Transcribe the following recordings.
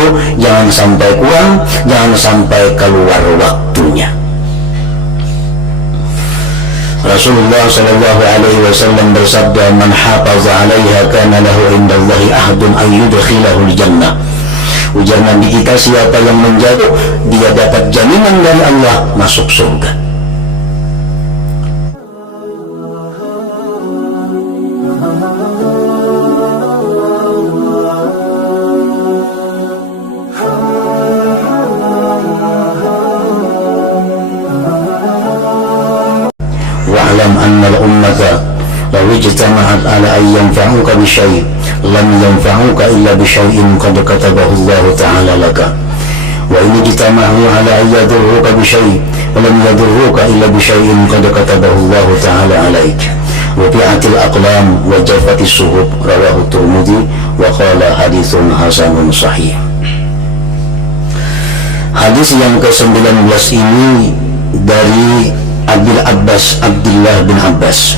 itu jangan sampai kurang, jangan sampai keluar waktunya. Rasulullah sallallahu alaihi wasallam bersabda, "Man hafaza 'alaiha kana lahu indallahi ahdun ay yudkhilahul jannah." Ujar Nabi kita, siapa yang menjaga, dia dapat jaminan dari Allah masuk surga. Wa'lam anna al-ummata law ijtama'at ala an yanfa'uka bi syai' lam yanfa'uka illa bi syai'in qad katabahu Allah ta'ala laka wa in ijtama'u ala an yadurruka bi syai' lam yadurruka illa bi syai'in qad katabahu Allah ta'ala 'alaik wafi'atil aqlam wa jaffatis suhub. Rawahu Tirmidzi wa qala haditsun hasanun sahih. Hadis yang ke-19 ini dari Abdullah bin Abbas,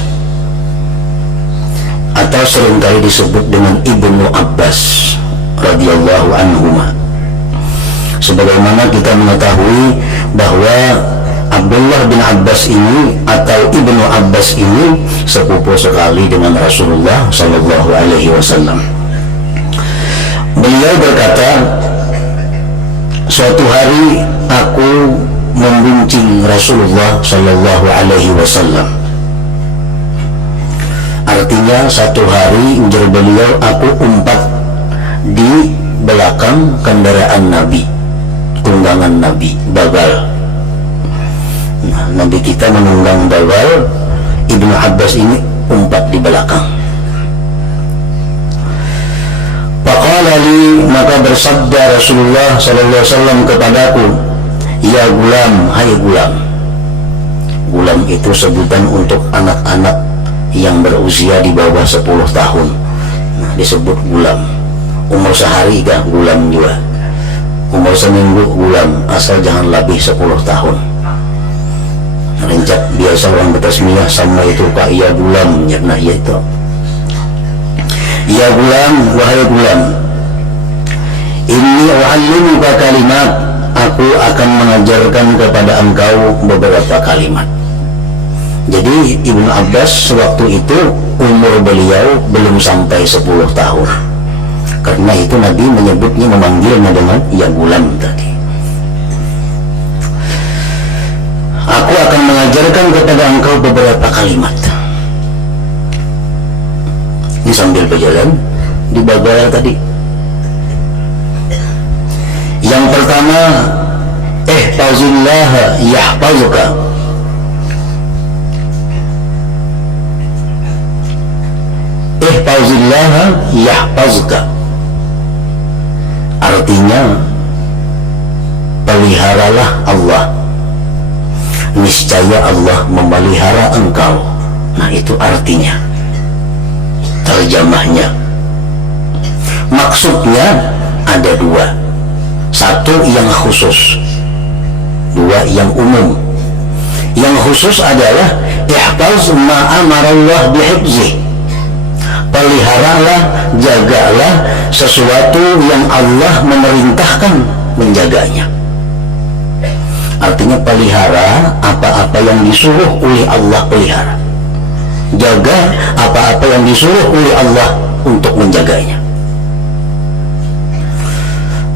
atau seringkali disebut dengan Ibnu Abbas radhiyallahu anhuma. Sebagaimana kita mengetahui bahwa Abdullah bin Abbas ini atau Ibnu Abbas ini sepupu sekali dengan Rasulullah sallallahu alaihi wasallam. Beliau berkata, suatu hari aku membuncing Rasulullah sallallahu alaihi wasallam. Artinya satu hari, ujar beliau, aku umpat di belakang kendaraan Nabi, tunggangan Nabi, bagal. Nah, Nabi kita menunggang bagal, Ibnu Abbas ini umpat di belakang. Faqala li, maka bersabda Rasulullah sallallahu alaihi wasallam kepadaku, ya gulam, hai gulam. Gulam itu sebutan untuk anak-anak yang berusia di bawah 10 tahun. Nah, disebut gulam. Umur sehari gak gulam juga. Umur seminggu gulam, asal jangan lebih 10 tahun. Rencak biasa orang bertasmiyah sama itu kak ya gulam. Nah, ya itu. Ya gulam, wahai gulam. Inni u'allimuka kalimat, aku akan mengajarkan kepada engkau beberapa kalimat. Jadi Ibnu Abbas waktu itu umur beliau belum sampai 10 tahun. Karena itu Nabi menyebutnya, memanggilnya dengan ya gulam tadi. Aku akan mengajarkan kepada engkau beberapa kalimat. Ini sambil berjalan di bagal tadi. Yang pertama, ihfazillah yahfazuka. Ihfazillah yahfazuka. Artinya, peliharalah Allah, niscaya Allah memelihara engkau. Nah, itu artinya, terjemahnya. Maksudnya ada dua. Satu yang khusus, dua yang umum. Yang khusus adalah ihfaz ma amarallah bihifzih. Peliharalah, jagalah sesuatu yang Allah memerintahkan menjaganya. Artinya pelihara apa-apa yang disuruh oleh Allah pelihara. Jaga apa-apa yang disuruh oleh Allah untuk menjaganya.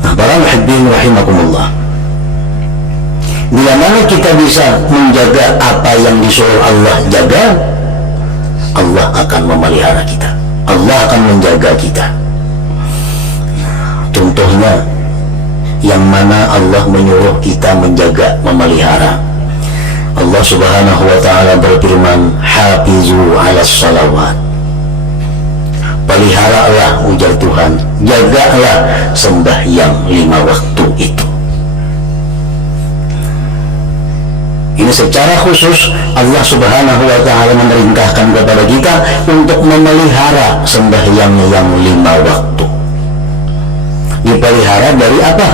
Nah, para muhibbin rahimakumullah, bila mana kita bisa menjaga apa yang disuruh Allah jaga, Allah akan memelihara kita, Allah akan menjaga kita. Contohnya, yang mana Allah menyuruh kita menjaga, memelihara. Allah subhanahu wa ta'ala berfirman, hafizu ala salawat. Peliharalah, ujar Tuhan, jagalah sembahyang 5 waktu itu. Ini secara khusus Allah subhanahu wa ta'ala memerintahkan kepada kita untuk memelihara sembahyang yang 5 waktu. Dipelihara dari apa?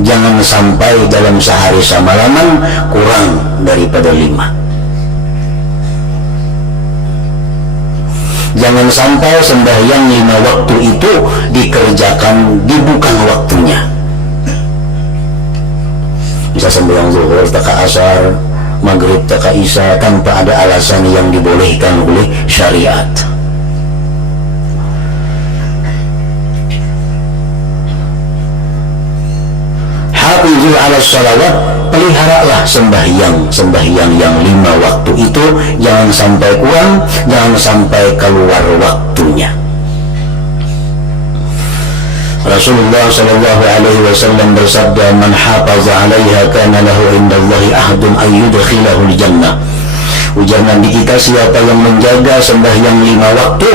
Jangan sampai dalam sehari semalaman kurang daripada 5. Jangan sampai sembahyang 5 waktu itu dikerjakan di bukan waktunya. sembahyang zuhur, taka asar, maghrib, taka isya tanpa ada alasan yang dibolehkan oleh syariat. Hafizu ala shalawat, peliharalah sembahyang yang 5 waktu itu, jangan sampai kurang, jangan sampai keluar waktunya. Rasulullah sallallahu alaihi wasallam bersabda, man hafaza 'alaiha kana lahu indallahi ahdun ay yudkhilahul jannah. Ujar Nabi kita, siapa yang menjaga sembahyang 5 waktu,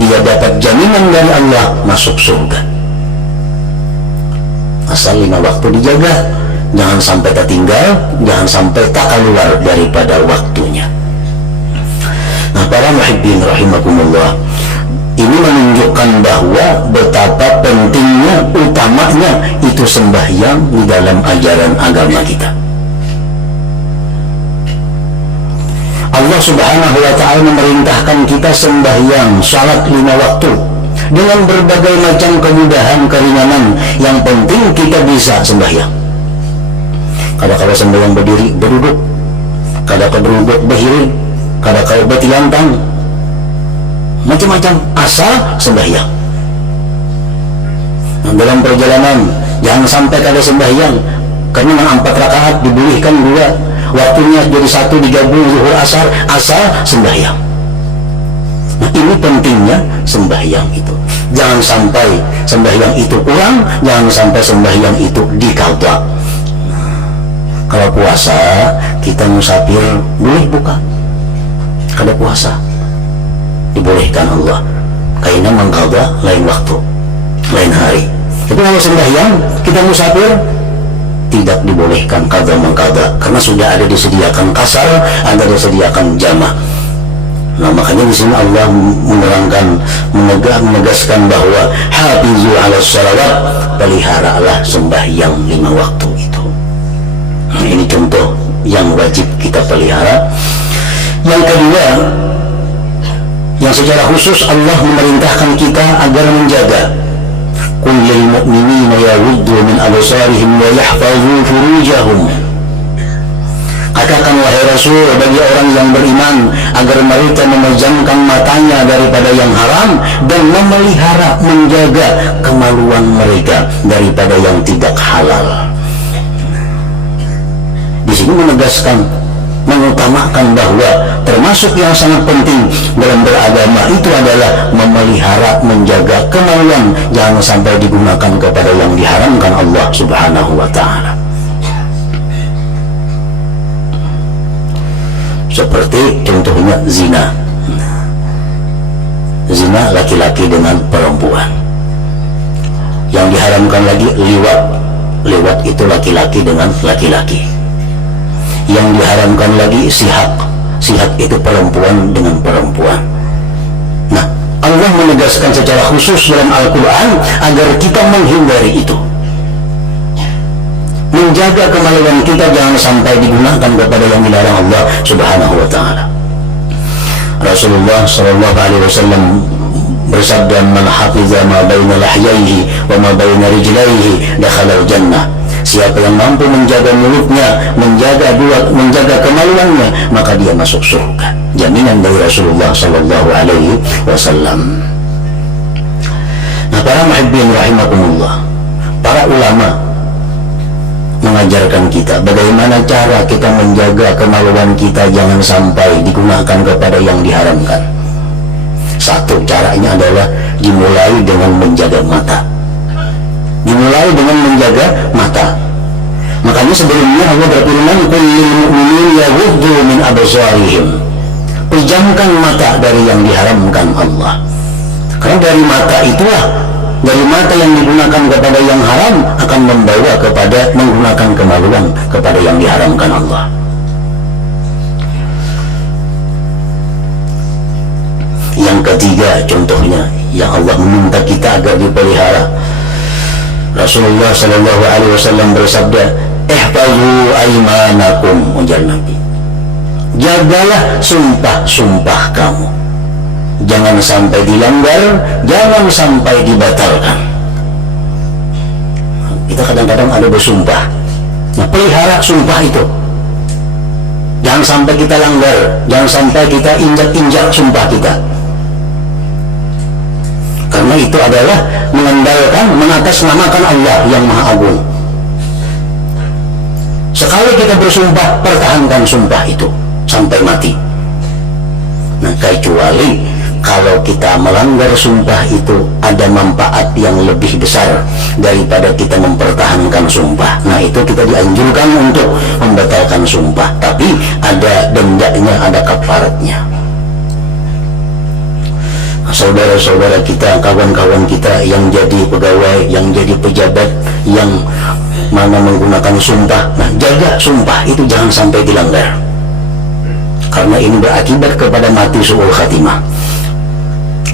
dia dapat jaminan dari Allah masuk surga. Asal 5 waktu dijaga, jangan sampai tertinggal, jangan sampai tak keluar daripada waktunya. Nah, para muhibbin rahimakumullah, ini menunjukkan bahwa betapa pentingnya, utamanya itu sembahyang di dalam ajaran agama kita. Allah subhanahu wa ta'ala memerintahkan kita sembahyang salat 5 waktu dengan berbagai macam kemudahan, keringanan. Yang penting kita bisa sembahyang. Kadang-kadang sembahyang berdiri, berduduk, kadang-kadang beruduk, berdiri, kadang-kadang bertilantang, macam-macam, asal sembahyang. Nah, dalam perjalanan jangan sampai kada sembahyang, karena 4 rakaat dibolehkan 2, waktunya jadi 1 digabung zuhur asar, asal sembahyang. Nah, ini pentingnya sembahyang itu. Jangan sampai sembahyang itu kurang, jangan sampai sembahyang itu diqadha. Kalau puasa kita musafir boleh buka, kada puasa dibolehkan Allah, karena mengqadha lain waktu, lain hari. Tapi kalau sembahyang kita musafir tidak dibolehkan qadha mengqadha, karena sudah ada disediakan qasar, ada disediakan jama'. Nah, makanya di sini Allah menerangkan, menegaskan bahwa hafizu 'ala shalawat, peliharalah sembahyang 5 waktu itu. Nah, ini contoh yang wajib kita pelihara. Yang kedua, yang secara khusus Allah memerintahkan kita agar menjaga. Qul lil mu'minina yaghuddu min absarihim wa yahfazu furujahum. Katakan wahai Rasul bagi orang yang beriman agar mereka memejamkan matanya daripada yang haram dan memelihara, menjaga kemaluan mereka daripada yang tidak halal. Di sini menegaskan, mengutamakan bahwa termasuk yang sangat penting dalam beragama itu adalah memelihara, menjaga kemaluan, jangan sampai digunakan kepada yang diharamkan Allah subhanahu wa ta'ala. Seperti contohnya zina. Zina laki-laki dengan perempuan. Yang diharamkan lagi liwat. Liwat itu laki-laki dengan laki-laki. Yang diharamkan lagi sihak. Sihak itu perempuan dengan perempuan. Nah, Allah menegaskan secara khusus dalam Al-Quran agar kita menghindari itu, menjaga kemaluan kita jangan sampai digunakan kepada yang dilarang Allah subhanahu wa ta'ala. Rasulullah sallallahu alaihi wasallam bersabda, man hafiza ma baina lahyaihi wa ma baina rijlaihi dakhala al-jannah. Siapa yang mampu menjaga mulutnya, menjaga kemaluannya, maka dia masuk surga. Jaminan dari Rasulullah sallallahu alaihi wasallam. Nah, para muhibbin rahimakumullah, para ulama mengajarkan kita bagaimana cara kita menjaga kemaluan kita jangan sampai digunakan kepada yang diharamkan. Satu caranya adalah dimulai dengan menjaga mata. Dimulai dengan menjaga mata. Makanya sebelumnya Allah berfirman, qul lil mu'minin yaghuddu min absarihim. Pejamkan mata dari yang diharamkan Allah. Karena dari mata itulah, dari mata yang digunakan kepada yang haram akan membawa kepada menggunakan kemaluan kepada yang diharamkan Allah. Yang ketiga contohnya yang Allah meminta kita agar dipelihara. Rasulullah sallallahu alaihi wasallam bersabda, ihfazu aymanakum, ujar Nabi, jagalah sumpah-sumpah kamu, jangan sampai dilanggar, jangan sampai dibatalkan. Kita kadang-kadang ada bersumpah, Nah, pelihara sumpah itu. Jangan sampai kita langgar, jangan sampai kita injak-injak sumpah kita. Karena itu adalah mengandalkan, mengatasnamakan Allah yang Maha Agung. Sekali kita bersumpah, pertahankan sumpah itu sampai mati. Nah, kecuali kalau kita melanggar sumpah itu ada manfaat yang lebih besar daripada kita mempertahankan sumpah. Nah, itu kita dianjurkan untuk membatalkan sumpah, tapi ada dendanya, ada kafaratnya. Saudara-saudara kita, kawan-kawan kita yang jadi pegawai, yang jadi pejabat, yang mana menggunakan sumpah, nah, jaga sumpah itu jangan sampai dilanggar, karena ini berakibat kepada mati su'ul khatimah,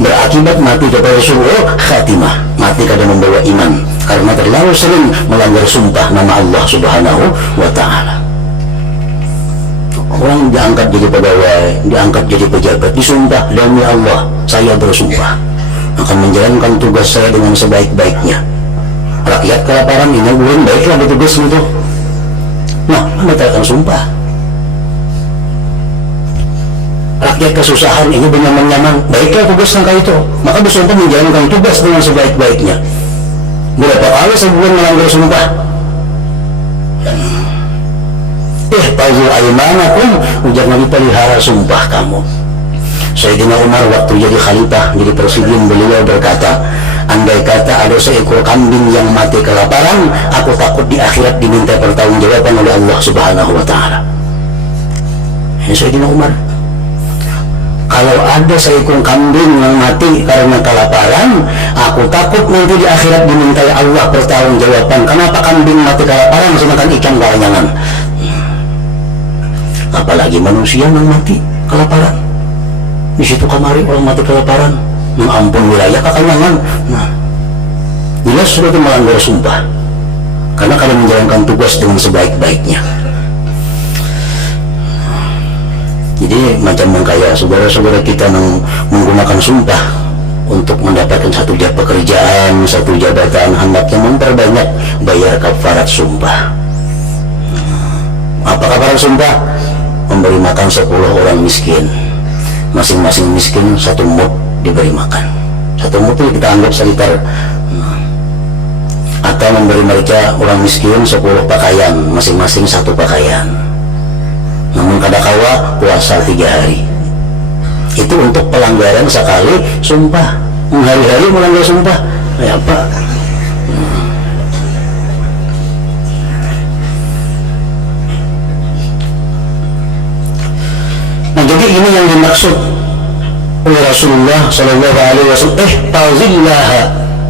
berakibat mati kepada su'ul khatimah, mati kada membawa iman, karena terlalu sering melanggar sumpah nama Allah Subhanahu wa Ta'ala. Orang diangkat jadi pegawai, diangkat jadi pejabat, disumpah, demi Allah saya bersumpah akan menjalankan tugas saya dengan sebaik-baiknya. Rakyat kelaparan, ini belum baiklah bertugas itu. Nah, membatalkan sumpah. Rakyat kesusahan, ini bernyaman-nyaman, baiklah tugas langkah itu, maka bersumpah menjalankan tugas dengan sebaik-baiknya. Berapa kali sebulan melanggar sumpah? Ihfazu aymanakum, ujar Nabi, pelihara sumpah kamu. Sayyidina Umar waktu jadi khalifah, jadi presiden, beliau berkata, andai kata ada seekor kambing yang mati kelaparan, aku takut di akhirat diminta pertanggungjawaban oleh Allah Subhanahu wa Ta'ala. Ini Sayyidina Umar. Kalau ada seekor kambing yang mati karena kelaparan, aku takut nanti di akhirat diminta Allah pertanggungjawaban. Kenapa kambing mati kelaparan sedangkan ikan kekenyangan? Apalagi manusia yang mati kelaparan. Di situ kemari orang mati kelaparan, ampun wilayah kekenyangan. Nah, jelas sudah itu melanggar sumpah, karena kalian menjalankan tugas dengan sebaik-baiknya. Jadi macam mengkaya saudara-saudara kita menggunakan sumpah untuk mendapatkan satu pekerjaan, satu jabatan, hendaknya memperbanyak bayar kafarat sumpah. Apa kafarat sumpah? Memberi makan 10 orang miskin, masing-masing miskin 1 mud diberi makan. 1 mud itu kita anggap sekitar, atau memberi mereka orang miskin 10 pakaian, masing-masing 1 pakaian. Namun kadakawa puasa 3 hari. Itu untuk pelanggaran sekali sumpah. Hari-hari melanggar sumpah, ya apa? Nah, jadi ini yang dimaksud oleh Rasulullah Sallallahu Alaihi Wasallam. Ihfazillah,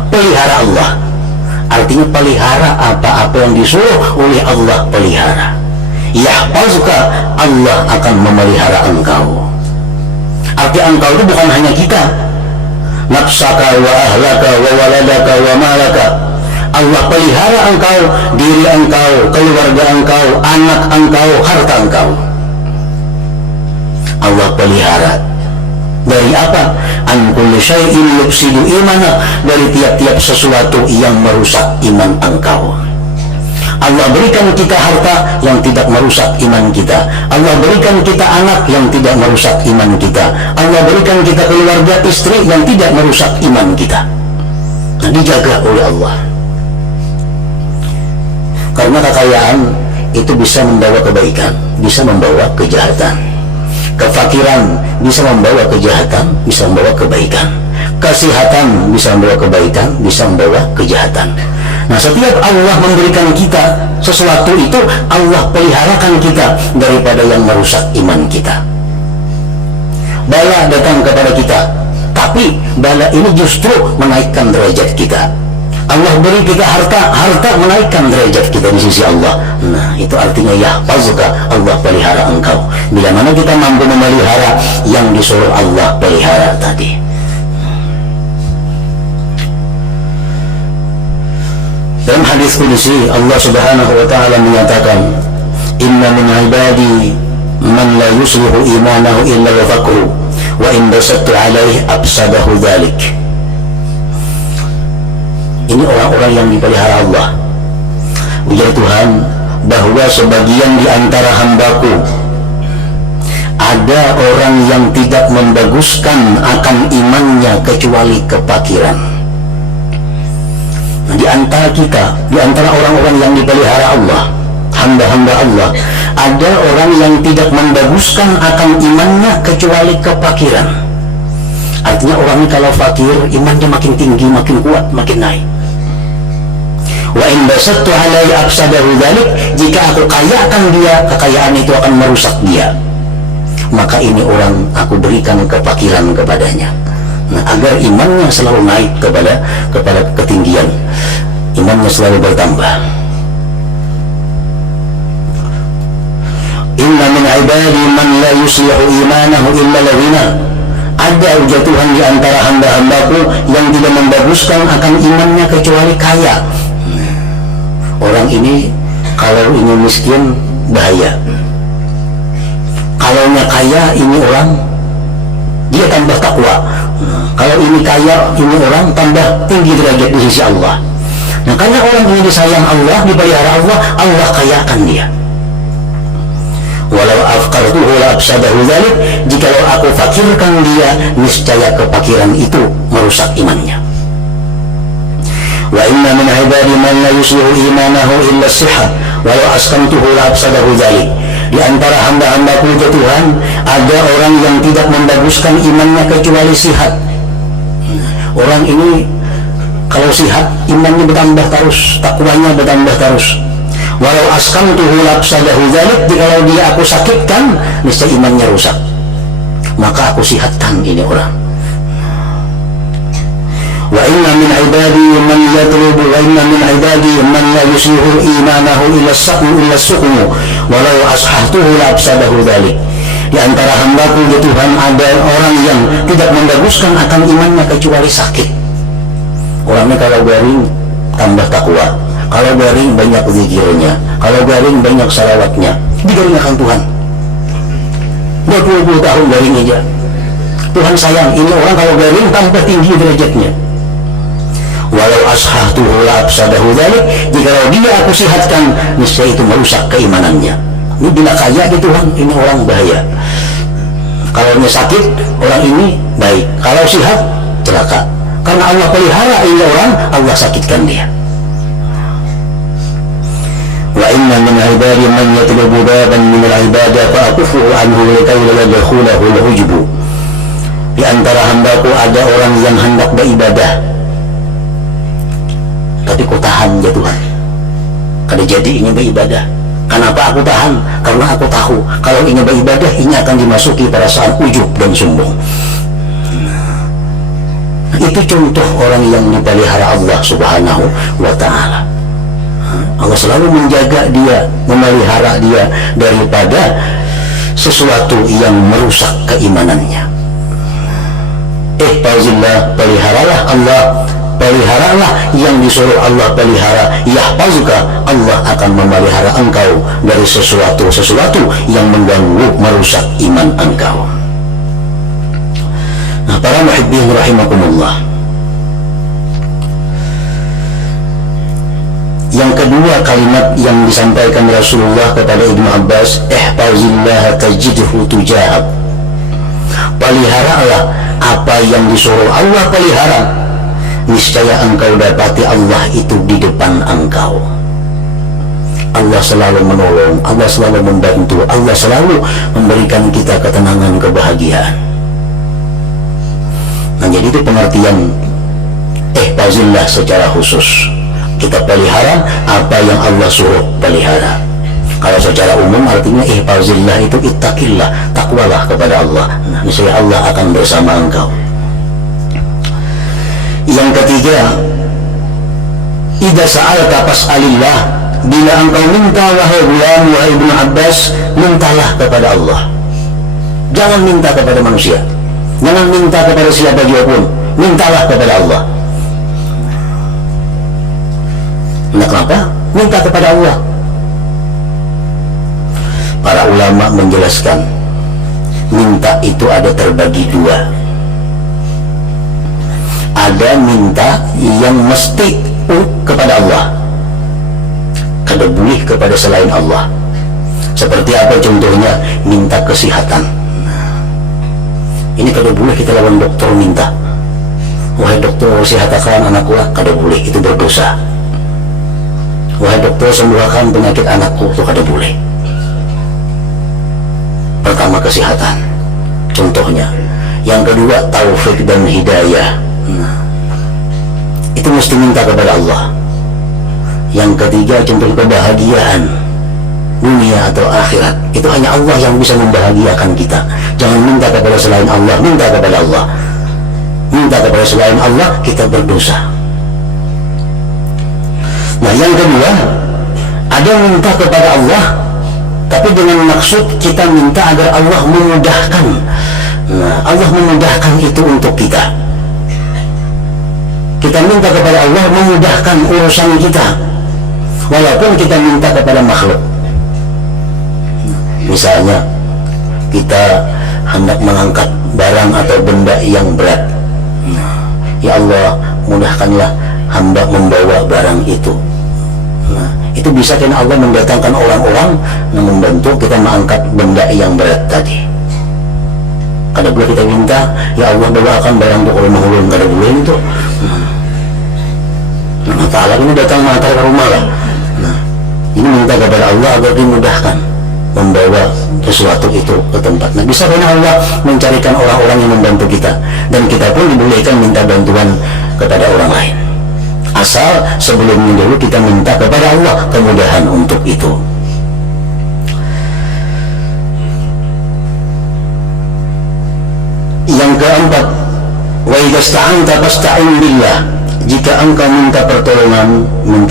pelihara Allah. Artinya pelihara apa-apa yang disuruh oleh Allah, pelihara. Yahfazuka, Allah akan memelihara engkau. Arti engkau itu bukan hanya kita, nafsaka wa ahlaka wa waladaka wa malaka. Allah pelihara engkau, diri engkau, keluarga engkau, anak engkau, harta engkau. Allah pelihara dari apa? An kulli syai'in yufsidu imana, dari tiap-tiap sesuatu yang merusak iman engkau. Allah berikan kita harta yang tidak merusak iman kita. Allah berikan kita anak yang tidak merusak iman kita. Allah berikan kita keluarga, istri yang tidak merusak iman kita. Nah, dijaga oleh Allah. Karena kekayaan itu bisa membawa kebaikan, bisa membawa kejahatan. Kefakiran bisa membawa kejahatan, bisa membawa kebaikan. Kesehatan bisa membawa kebaikan, bisa membawa kejahatan. Nah, setiap Allah memberikan kita sesuatu itu, Allah peliharakan kita daripada yang merusak iman kita. Bala datang kepada kita, tapi bala ini justru menaikkan derajat kita. Allah beri kita harta, harta menaikkan derajat kita di sisi Allah. Nah, itu artinya yahfazuka, Allah pelihara engkau. Bila mana kita mampu memelihara yang disuruh Allah pelihara tadi. Dalam hadis qudsi Allah Subhanahu wa Ta'ala menyatakan, inna min ibadi man la yuslihu imanahu illa wa faqru wa in basattu alaihi afsadahu dhalik. Ini orang-orang yang dipelihara Allah. Ujar Tuhan, bahwa sebagian di antara hambaku ada orang yang tidak membaguskan akan imannya kecuali kepakiran. Nah, di antara kita, di antara orang-orang yang dipelihara Allah, hamba-hamba Allah, ada orang yang tidak membaguskan akan imannya kecuali kepakiran. Artinya orang ini kalau fakir, imannya makin tinggi, makin kuat, makin naik. Wa in basattu alaihi afsadahu dzalik, jika aku kayakan dia, kekayaan itu akan merusak dia. Maka ini orang aku berikan kepakiran kepadanya. Nah, agar imannya selalu naik kepada ketinggian, imannya selalu bertambah. Inna min ibadi man la yuslihu imanahu illa lawina. Ada ujar Tuhan di antara hamba-hambaku yang tidak membaguskan akan imannya kecuali kaya. Orang ini kalau ini miskin bahaya. Kalau kaya ini orang dia tambah takwa. Kalau ini kaya ini orang tambah tinggi derajat di sisi Allah. Nah, karena orang ini disayang Allah, dipelihara Allah, Allah kayakan dia. Walau afqartuhu la afsadahu dzalik, jikalau aku fakirkan dia, niscaya kefakiran itu merusak imannya. Wa inna min ibadi man la yuslihu imanahu illa as-sihah walau askantuhu la afsadahu dzalik. Di antara hamba-hambaku ya Tuhan, ada orang yang tidak membaguskan imannya kecuali sihat. Orang ini kalau sihat, imannya bertambah terus, takwanya bertambah terus. Walau askantuhu la afsadahu dzalik, jikalau dia aku sakitkan, niscaya imannya rusak. Maka aku sihatkan ini orang. Wa inna min ibadi man yatlubu wa inna min ibadi man la yuslihu imanahu illa as-suqmu walau ashahtuhu la afsadahu dzalik. Di antara hambaku ya Tuhan, ada orang yang tidak membaguskan akan imannya kecuali sakit. Orangnya kalau garing tambah takwa, kalau garing banyak zikirnya, kalau garing banyak salawatnya, digaring akan Tuhan. 20 tahun garing aja, Tuhan sayang ini orang kalau garing tambah tinggi derajatnya. Walau ashahtuhu la afsadahu dzalik, jikalau dia aku sihatkan, niscaya itu merusak keimanannya. Ini bila kaya gitu Tuhan, ini orang bahaya. Kalau dia sakit, orang ini baik. Kalau sehat, celaka. Karena Allah pelihara ini orang, Allah sakitkan dia. Wa inna min ibadi man yatlubu baban min al-ibadah fa aqufu anhu likay la yadkhulahu al-ujbu. Di antara hambaku ada orang yang hendak beribadah, tapi ku tahan ya Tuhan, kada jadi ini beribadah. Kenapa aku tahan? Karena aku tahu kalau ini beribadah, ini akan dimasuki perasaan ujub dan sombong. Itu contoh orang yang dipelihara Allah subhanahu wa ta'ala. Allah selalu menjaga dia, memelihara dia daripada sesuatu yang merusak keimanannya. Ihfazillah, peliharalah Allah, peliharalah yang disuruh Allah pelihara. Yahfazuka, Allah akan memelihara engkau dari sesuatu yang mengganggu, merusak iman engkau. Nah, para muhibbin rahimakumullah, yang kedua kalimat yang disampaikan Rasulullah kepada Ibnu Abbas, ihfazillah tajidhu tujahak. Peliharalah apa yang disuruh Allah pelihara, niscaya engkau dapati Allah itu di depan engkau. Allah selalu menolong, Allah selalu membantu, Allah selalu memberikan kita ketenangan, kebahagiaan. Nah, jadi itu pengertian ihfazillah secara khusus. Kita pelihara apa yang Allah suruh pelihara. Kalau secara umum artinya ihfazillah itu ittaqillah, takwalah kepada Allah. Nah, niscaya Allah akan bersama engkau. Yang ketiga, idza sa'alta fas'alillah. Bila engkau minta wahai gulam, wahai Ibnu Abbas, mintalah kepada Allah. Jangan minta kepada manusia, jangan minta kepada siapa juga pun, mintalah kepada Allah. Nah, kenapa? Minta kepada Allah. Para ulama menjelaskan, minta itu ada terbagi dua. Ada minta yang mesti kepada Allah, kada boleh kepada selain Allah. Seperti apa contohnya? Minta kesehatan. Ini kada boleh kita lawan dokter minta, wahai dokter sehatakan anakku lah, kada boleh, itu berdosa. Wahai dokter sembuhkan penyakit anakku, itu kada boleh. Pertama kesehatan contohnya. Yang kedua taufik dan hidayah, itu mesti minta kepada Allah. Yang ketiga contoh kebahagiaan dunia atau akhirat, itu hanya Allah yang bisa membahagiakan kita. Jangan minta kepada selain Allah. Minta kepada Allah. Minta kepada selain Allah, kita berdosa. Nah yang kedua, ada minta kepada Allah tapi dengan maksud kita minta agar Allah memudahkan. Nah, Allah memudahkan itu untuk kita. Kita minta kepada Allah memudahkan urusan kita, walaupun kita minta kepada makhluk. Misalnya kita hendak mengangkat barang atau benda yang berat, ya Allah mudahkanlah hamba membawa barang itu. Nah, itu bisa karena Allah mendatangkan orang-orang yang membantu kita mengangkat benda yang berat tadi. Kada boleh kita minta, ya Allah bawakan barang itu kalau mahulun, kada boleh itu. Nah, Ta'ala ini datang mengantar ke rumah lah. Nah, ini minta kepada Allah agar dimudahkan membawa sesuatu itu ke tempat. Nah, bisa karena Allah mencarikan orang-orang yang membantu kita, dan kita pun dibolehkan minta bantuan kepada orang lain, asal sebelumnya dulu kita minta kepada Allah kemudahan untuk itu. Yang keempat, wa idza sta'anta fasta'in billah. Jika engkau minta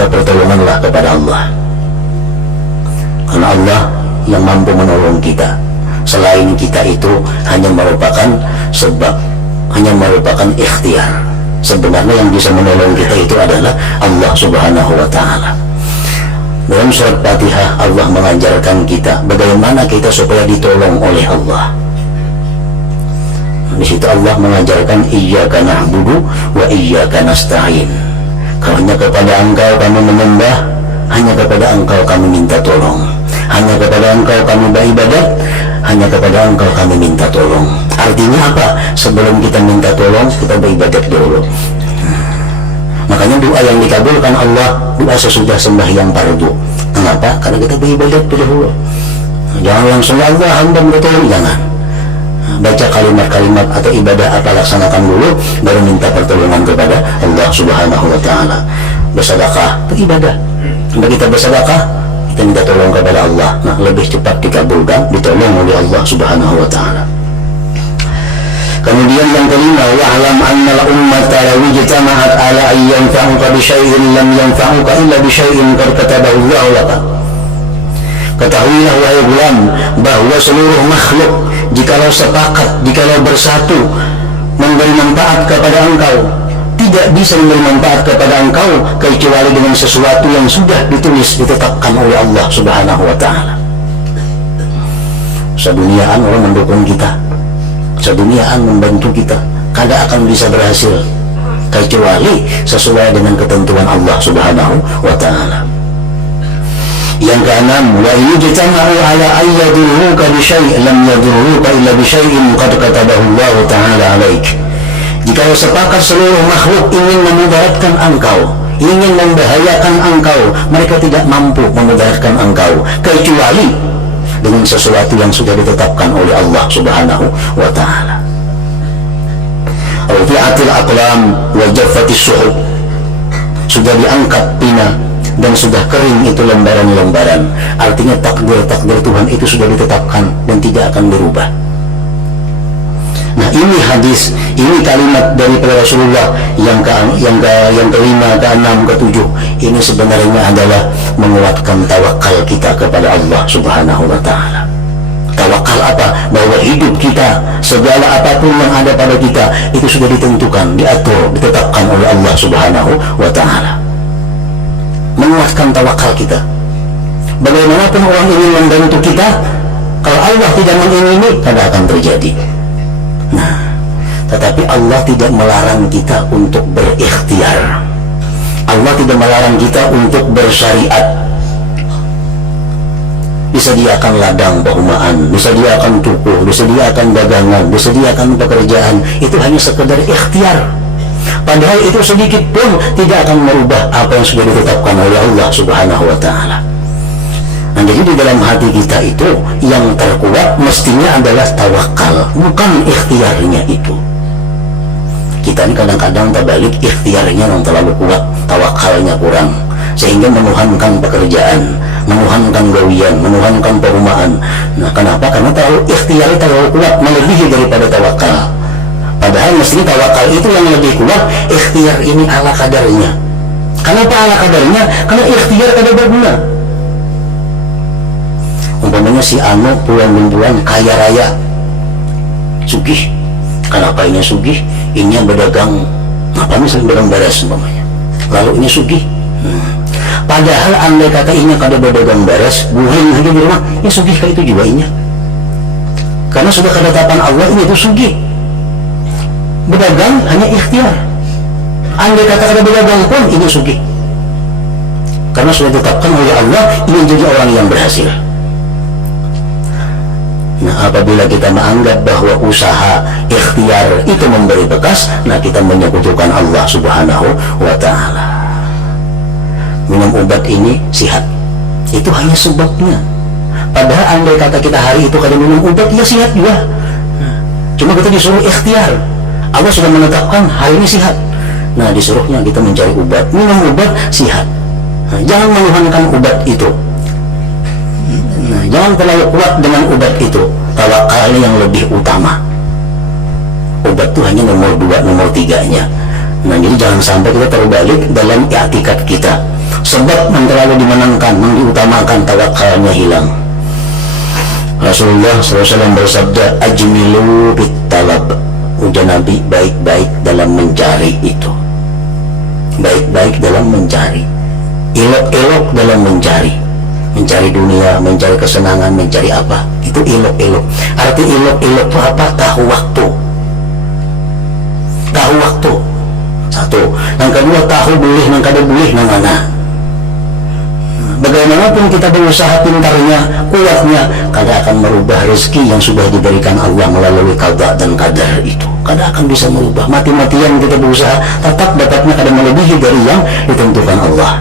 pertolonganlah kepada Allah, karena Allah yang mampu menolong kita. Selain kita itu hanya merupakan sebab, hanya merupakan ikhtiar. Sebenarnya yang bisa menolong kita itu adalah Allah Subhanahu wa Ta'ala. Dalam surat Fatihah Allah mengajarkan kita bagaimana kita supaya ditolong oleh Allah. Di situ Allah mengajarkan iyyaka na'budu wa iyyaka nasta'in. Hanya kepada Engkau kami menyembah, hanya kepada Engkau kami minta tolong. Hanya kepada Engkau kami beribadat, hanya kepada Engkau kami minta tolong. Artinya apa? Sebelum kita minta tolong, kita beribadat dulu. Makanya doa yang dikabulkan Allah, doa sesudah sembahyang fardu. Kenapa? Karena kita beribadat dulu. Jangan langsung Allah hamba minta tolong, jangan. Baca kalimat-kalimat atau ibadah apa laksanakan dulu, baru minta pertolongan kepada Allah Subhanahu wa Ta'ala. Bersedekah itu ibadah. Jika kita bersedekah, kita minta tolong kepada Allah. Nah, lebih cepat dikabulkan, ditolong oleh Allah Subhanahu wa Ta'ala. Kemudian yang kelima, wa'lam anna al-ummata law ijtama'at ala an yanfa'uka bi syai'in lam yanfa'uka illa bi syai'in qad katabahu Allah laka. Ketahuilah wahai gulam, bahwa seluruh makhluk jikalau sepakat, jikalau bersatu memberi manfaat kepada engkau, tidak bisa memberi manfaat kepada engkau kecuali dengan sesuatu yang sudah ditulis, ditetapkan oleh Allah Subhanahu wa Ta'ala. Seduniaan orang mendukung kita, seduniaan membantu kita, kada akan bisa berhasil kecuali sesuai dengan ketentuan Allah Subhanahu wa Ta'ala. Yang keenam, wa in ijtama'u ala an yadurruka bi syai' lam yadurruka illa bi syai'in qad katabahu Allah Ta'ala 'alaik. Jika sepakat seluruh makhluk ingin memudaratkan engkau, ingin membahayakan engkau, mereka tidak mampu memudaratkan engkau kecuali dengan sesuatu yang sudah ditetapkan oleh Allah Subhanahu wa Ta'ala. Rufi'atil aqlam wa jaffatis suhuf. Sudah diangkat pina dan sudah kering itu lembaran-lembaran. Artinya takdir-takdir Tuhan itu sudah ditetapkan dan tidak akan berubah. Nah, ini hadis, ini kalimat dari Rasulullah yang kelima, keenam, ketujuh. Ini sebenarnya adalah menguatkan tawakal kita kepada Allah Subhanahu wa Ta'ala. Tawakal apa? Bahwa hidup kita, segala apapun yang ada pada kita, itu sudah ditentukan, diatur, ditetapkan oleh Allah Subhanahu wa Ta'ala. Menguatkan tawakal kita. Bagaimanapun orang ingin membantu kita, kalau Allah tidak mengingini, tidak akan terjadi. Nah, tetapi Allah tidak melarang kita untuk berikhtiar. Allah tidak melarang kita untuk bersyariat. disediakan ladang perumahan, disediakan tuku, disediakan dagangan, disediakan pekerjaan, itu hanya sekedar ikhtiar. Padahal itu sedikit pun tidak akan merubah apa yang sudah ditetapkan oleh Allah Subhanahu wa Ta'ala. Nah, jadi di dalam hati kita itu yang terkuat mestinya adalah tawakal, bukan ikhtiarnya itu. Kita ini kadang-kadang terbalik, ikhtiarnya yang terlalu kuat, tawakalnya kurang, sehingga menuhankan pekerjaan, menuhankan gawian, menuhankan perumahan. Nah, kenapa? Karena terlalu ikhtiarnya terlalu kuat, melebihi daripada tawakal. Padahal mestinya tawakal itu yang lebih kuat, ikhtiar ini ala kadarnya. Kenapa ala kadarnya? Karena ikhtiar kada berguna. Umpamanya si anu bulan-bulan kaya raya, sugih. Kenapa ini sugih? Ini berdagang, apa misalnya berdagang beras umpamanya. Lalu ini sugih. Padahal andai kata ini kada berdagang beras, buhin aja di rumah, ini sugih kayak itu juga ini. Karena sudah ketetapan Allah ini itu sugih. Berdagang hanya ikhtiar. Andai kata kada berdagang pun ini sugih. Karena sudah ditetapkan oleh Allah ini jadi orang yang berhasil. Nah, apabila kita menganggap bahwa usaha ikhtiar itu memberi bekas, nah kita menyekutukan Allah Subhanahu wa Ta'ala. Minum obat ini sihat, itu hanya sebabnya. Padahal andai kata kita hari itu kada minum obat, ya sihat juga. Cuma kita disuruh ikhtiar. Allah sudah menetapkan hari ini sihat. Nah, disuruhnya kita mencari obat, minum obat sihat. Nah, jangan menuhankan obat itu. Nah, jangan terlalu kuat dengan obat itu. Tawakal yang lebih utama. Obat itu hanya nomor 2, nomor 3-nya. Nah, jadi jangan sampai kita terbalik dalam i'tikad kita. Sebab yang terlalu dimenangkan, yang diutamakan, tawakalnya hilang. Rasulullah SAW bersabda, ajmilu bitalab. Ujar Nabi, baik-baik dalam mencari itu. Baik-baik dalam mencari. Elok-elok dalam mencari. Mencari dunia, mencari kesenangan, mencari apa, itu elok-elok. Arti elok-elok itu apa? Tahu waktu. Tahu waktu. Satu. Yang kedua, tahu boleh, yang kada boleh, yang mana. Bagaimanapun kita berusaha pintarnya, kuatnya, kada akan merubah rezeki yang sudah diberikan Allah melalui qada dan qadar itu. Kada akan bisa merubah. Mati-matian kita berusaha, tetap dapatnya kada melebihi dari yang ditentukan Allah.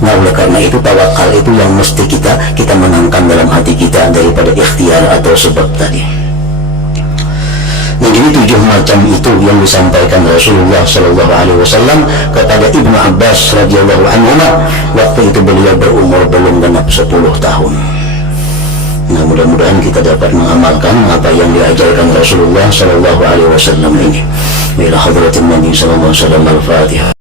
Nah, oleh karena itu tawakal itu yang mesti kita menangkan dalam hati kita daripada ikhtiar atau sebab tadi. Nah, jadi 7 macam itu yang disampaikan Rasulullah SAW kepada Ibnu Abbas radhiyallahu anhu waktu itu beliau berumur belum genap 10 tahun. Nah, mudah-mudahan kita dapat mengamalkan apa yang diajarkan Rasulullah SAW ini. Bila hadratin Nabi SAW al-Fatihah.